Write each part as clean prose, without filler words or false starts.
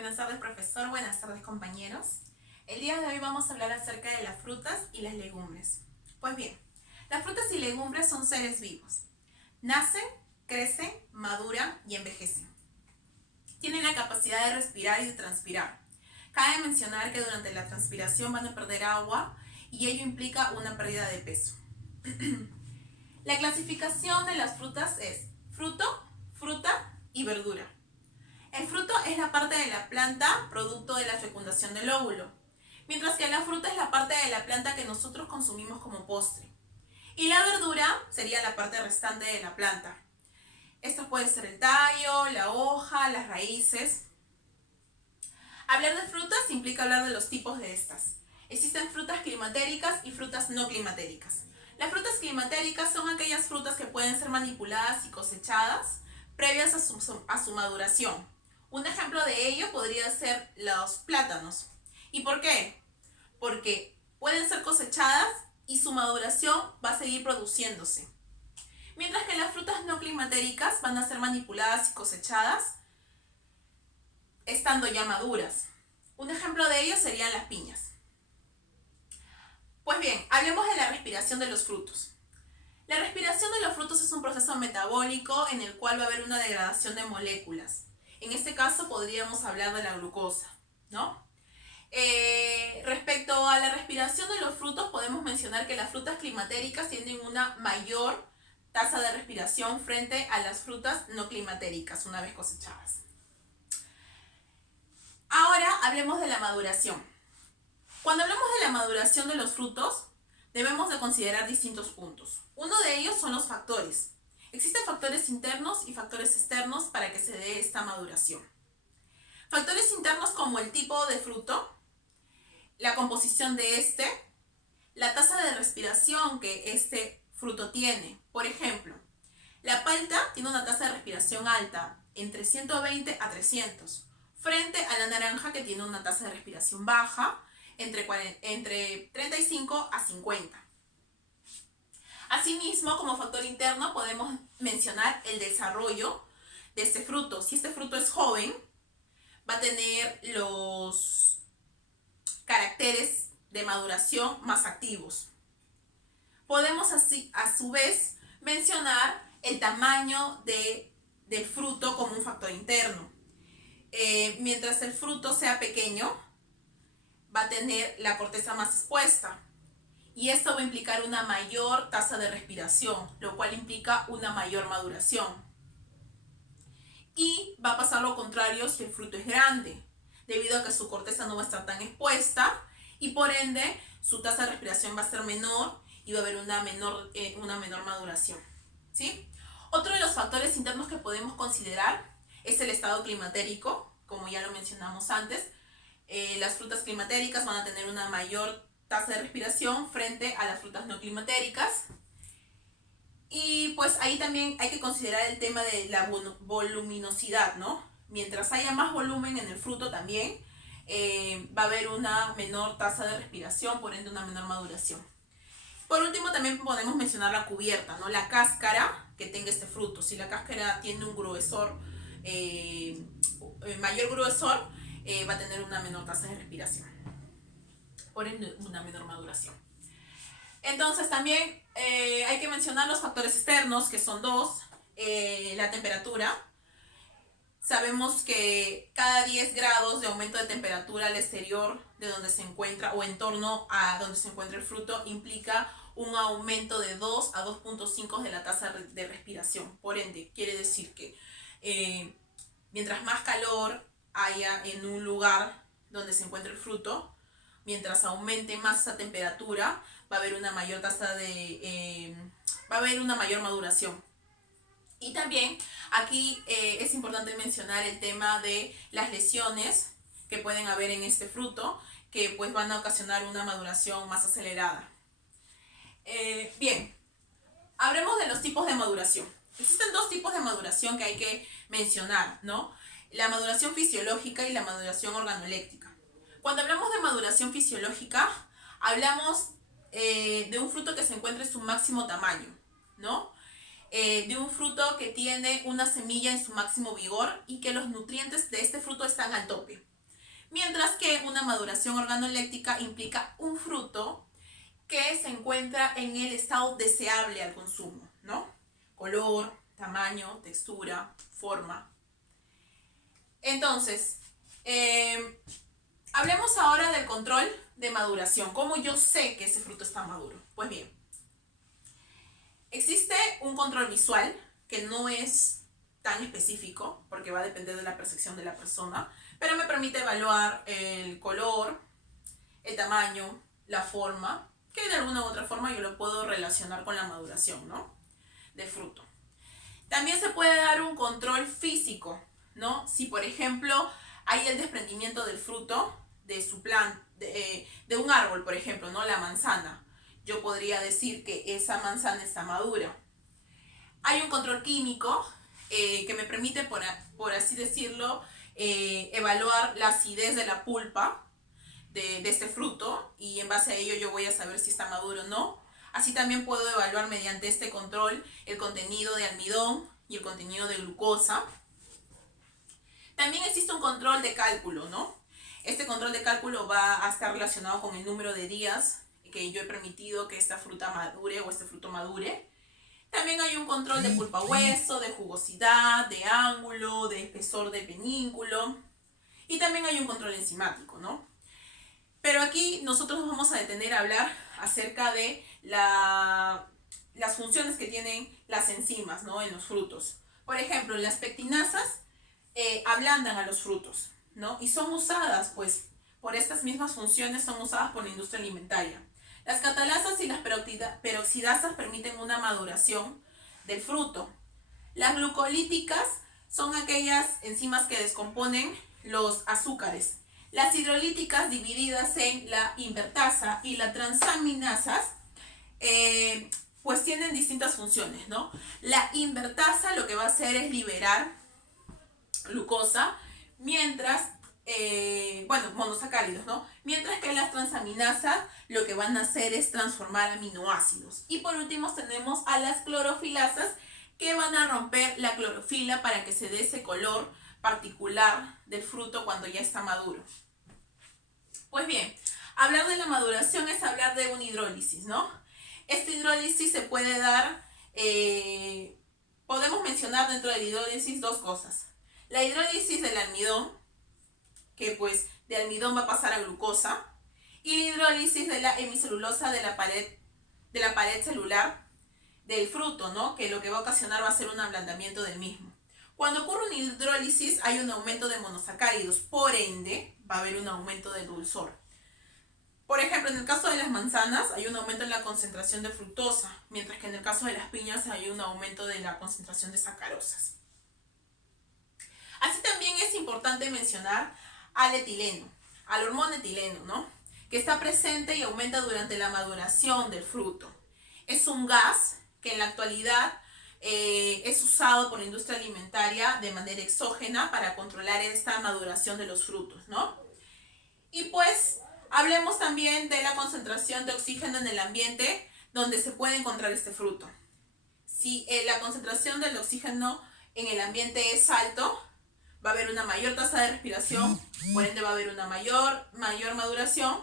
Buenas tardes, profesor. Buenas tardes, compañeros. El día de hoy vamos a hablar acerca de las frutas y las legumbres. Pues bien, las frutas y legumbres son seres vivos. Nacen, crecen, maduran y envejecen. Tienen la capacidad de respirar y de transpirar. Cabe mencionar que durante la transpiración van a perder agua y ello implica una pérdida de peso. La clasificación de las frutas es fruto, fruta y verdura. El fruto es la parte de la planta producto de la fecundación del óvulo, mientras que la fruta es la parte de la planta que nosotros consumimos como postre. Y la verdura sería la parte restante de la planta. Esto puede ser el tallo, la hoja, las raíces. Hablar de frutas implica hablar de los tipos de estas. Existen frutas climatéricas y frutas no climatéricas. Las frutas climatéricas son aquellas frutas que pueden ser manipuladas y cosechadas previas a su maduración. Un ejemplo de ello podría ser los plátanos. ¿Y por qué? Porque pueden ser cosechadas y su maduración va a seguir produciéndose. Mientras que las frutas no climatéricas van a ser manipuladas y cosechadas estando ya maduras. Un ejemplo de ello serían las piñas. Pues bien, hablemos de la respiración de los frutos. La respiración de los frutos es un proceso metabólico en el cual va a haber una degradación de moléculas. En este caso podríamos hablar de la glucosa, ¿no? Respecto a la respiración de los frutos, podemos mencionar que las frutas climatéricas tienen una mayor tasa de respiración frente a las frutas no climatéricas una vez cosechadas. Ahora hablemos de la maduración. Cuando hablamos de la maduración de los frutos, debemos de considerar distintos puntos. Uno de ellos son los factores. Existen factores internos y factores externos para que se dé esta maduración. Factores internos como el tipo de fruto, la composición de este, la tasa de respiración que este fruto tiene. Por ejemplo, la palta tiene una tasa de respiración alta, entre 120 a 300, frente a la naranja que tiene una tasa de respiración baja, entre 35 a 50. Asimismo, como factor interno podemos mencionar el desarrollo de este fruto. Si este fruto es joven, va a tener los caracteres de maduración más activos. Podemos así, a su vez, mencionar el tamaño del fruto como un factor interno. Mientras el fruto sea pequeño, va a tener la corteza más expuesta. Y esto va a implicar una mayor tasa de respiración, lo cual implica una mayor maduración. Y va a pasar lo contrario si el fruto es grande, debido a que su corteza no va a estar tan expuesta y por ende su tasa de respiración va a ser menor y va a haber una menor maduración, ¿sí? Otro de los factores internos que podemos considerar es el estado climatérico, como ya lo mencionamos antes. Las frutas climatéricas van a tener una mayor tasa de respiración frente a las frutas no climatéricas. Y pues ahí también hay que considerar el tema de la voluminosidad, ¿no? Mientras haya más volumen en el fruto también va a haber una menor tasa de respiración, por ende una menor maduración. Por último también podemos mencionar la cubierta, ¿no? La cáscara que tenga este fruto. Si la cáscara tiene un gruesor, mayor gruesor, va a tener una menor tasa de respiración, por ende una menor maduración. Entonces también hay que mencionar los factores externos, que son dos. La temperatura. Sabemos que cada 10 grados de aumento de temperatura al exterior de donde se encuentra o en torno a donde se encuentra el fruto implica un aumento de 2 a 2.5 de la tasa de respiración. Por ende, quiere decir que mientras más calor haya en un lugar donde se encuentra el fruto, mientras aumente más esa temperatura, va a haber una mayor va a haber una mayor maduración. Y también aquí es importante mencionar el tema de las lesiones que pueden haber en este fruto, que pues van a ocasionar una maduración más acelerada. Bien, hablemos de los tipos de maduración. Existen dos tipos de maduración que hay que mencionar, ¿no? La maduración fisiológica y la maduración organoléctrica. Cuando hablamos de maduración fisiológica, hablamos de un fruto que se encuentra en su máximo tamaño, ¿no? De un fruto que tiene una semilla en su máximo vigor y que los nutrientes de este fruto están al tope. Mientras que una maduración organoléptica implica un fruto que se encuentra en el estado deseable al consumo, ¿no? Color, tamaño, textura, forma. Entonces, hablemos ahora del control de maduración. ¿Cómo yo sé que ese fruto está maduro? Pues bien, existe un control visual que no es tan específico porque va a depender de la percepción de la persona, pero me permite evaluar el color, el tamaño, la forma, que de alguna u otra forma yo lo puedo relacionar con la maduración, ¿no? Del fruto. También se puede dar un control físico, ¿no? Si por ejemplo hay el desprendimiento del fruto de su planta, de un árbol, por ejemplo, ¿no? La manzana. Yo podría decir que esa manzana está madura. Hay un control químico que me permite, por así decirlo, evaluar la acidez de la pulpa de este fruto, y en base a ello yo voy a saber si está maduro o no. Así también puedo evaluar mediante este control el contenido de almidón y el contenido de glucosa. También existe un control de cálculo, ¿no? Este control de cálculo va a estar relacionado con el número de días que yo he permitido que esta fruta madure o este fruto madure. También hay un control de pulpa hueso, de jugosidad, de ángulo, de espesor de pedúnculo. Y también hay un control enzimático, ¿no? Pero aquí nosotros nos vamos a detener a hablar acerca de las funciones que tienen las enzimas, ¿no? En los frutos. Por ejemplo, las pectinasas ablandan a los frutos, ¿no? Y son usadas, pues, por estas mismas funciones, son usadas por la industria alimentaria. Las catalasas y las peroxidasas permiten una maduración del fruto. Las glucolíticas son aquellas enzimas que descomponen los azúcares. Las hidrolíticas, divididas en la invertasa y la transaminasas, pues tienen distintas funciones, ¿no? La invertasa lo que va a hacer es liberar glucosa, mientras, monosacáridos, ¿no? Mientras que las transaminasas lo que van a hacer es transformar aminoácidos. Y por último tenemos a las clorofilasas, que van a romper la clorofila para que se dé ese color particular del fruto cuando ya está maduro. Pues bien, hablar de la maduración es hablar de una hidrólisis, ¿no? Esta hidrólisis se puede dar, podemos mencionar dentro de la hidrólisis dos cosas. La hidrólisis del almidón, que pues de almidón va a pasar a glucosa, y la hidrólisis de la hemicelulosa de la pared celular del fruto, ¿no? Que lo que va a ocasionar va a ser un ablandamiento del mismo. Cuando ocurre una hidrólisis hay un aumento de monosacáridos, por ende va a haber un aumento de dulzor. Por ejemplo, en el caso de las manzanas hay un aumento en la concentración de fructosa, mientras que en el caso de las piñas hay un aumento de la concentración de sacarosas. Así también es importante mencionar al etileno, al hormona etileno, ¿no? Que está presente y aumenta durante la maduración del fruto. Es un gas que en la actualidad es usado por la industria alimentaria de manera exógena para controlar esta maduración de los frutos, ¿no? Y pues hablemos también de la concentración de oxígeno en el ambiente donde se puede encontrar este fruto. Si la concentración del oxígeno en el ambiente es alto, va a haber una mayor tasa de respiración, por ende va a haber una mayor maduración.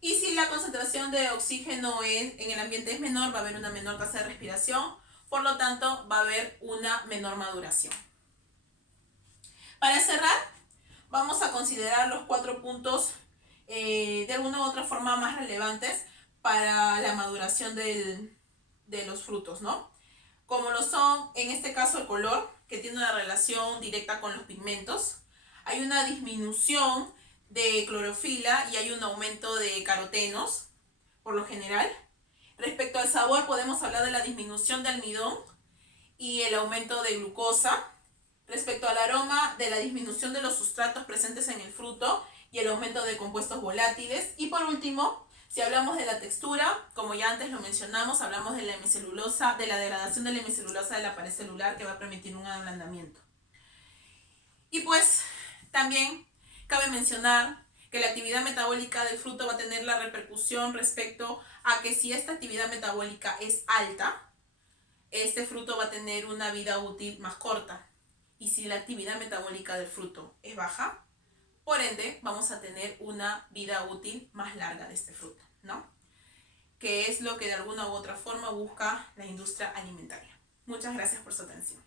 Y si la concentración de oxígeno en el ambiente es menor, va a haber una menor tasa de respiración, por lo tanto va a haber una menor maduración. Para cerrar, vamos a considerar los 4 puntos de alguna u otra forma más relevantes para la maduración de los frutos, ¿no? Como lo son, en este caso, el color, que tiene una relación directa con los pigmentos. Hay una disminución de clorofila y hay un aumento de carotenos, por lo general. Respecto al sabor, podemos hablar de la disminución de almidón y el aumento de glucosa. Respecto al aroma, de la disminución de los sustratos presentes en el fruto y el aumento de compuestos volátiles. Y por último, si hablamos de la textura, como ya antes lo mencionamos, hablamos de la hemicelulosa, de la degradación de la hemicelulosa de la pared celular, que va a permitir un ablandamiento. Y pues también cabe mencionar que la actividad metabólica del fruto va a tener la repercusión respecto a que si esta actividad metabólica es alta, este fruto va a tener una vida útil más corta. Y si la actividad metabólica del fruto es baja, Por ende, vamos a tener una vida útil más larga de este fruto, ¿no? Que es lo que de alguna u otra forma busca la industria alimentaria. Muchas gracias por su atención.